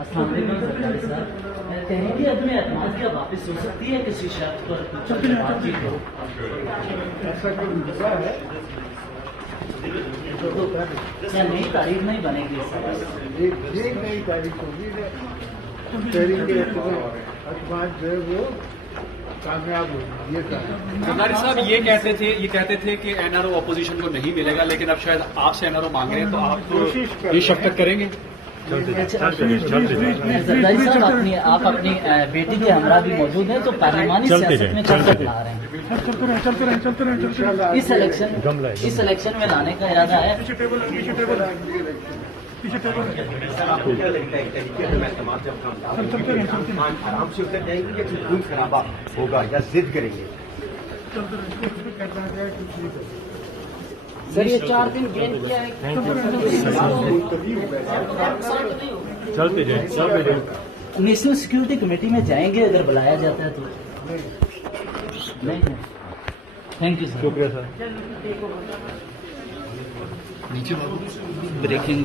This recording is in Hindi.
अस्सलाम वालेकुम सरकारी साहब, तहरीक अदम एतमाद क्या वापस हो सकती है किसी शर्त पर कुछ बातचीत हो? ऐसा कोई मसला है तो क्या नई तारीख नहीं बनेगी इस तरह? एक नई तारीख होगी तहरीक अदम जो है वो कामयाब होगी। ये कहा जरदारी साहब ये कहते थे कि एनआरओ अपोजिशन को नहीं मिलेगा, लेकिन अब शायद आपसे एनआरओ मांग रहे हैं, तो आप ये शर्त करेंगे? जरदारी साहब, आप अपनी बेटी के हमरा भी मौजूद हैं, तो पार्लिमानी सियासत में कब तक ला रहे हैं? इस इलेक्शन में लाने का इरादा है? आपको क्या लगता है जब आराम से उतर जाएंगे या फिर खून खराबा होगा या जिद करेंगे? सर ये 4 दिन गेन किया है। चलते जाए। नेशनल सिक्योरिटी कमेटी में जाएंगे अगर बुलाया जाता है तो? नहीं है। Thank you sir. शुक्रिया सर। ब्रेकिंग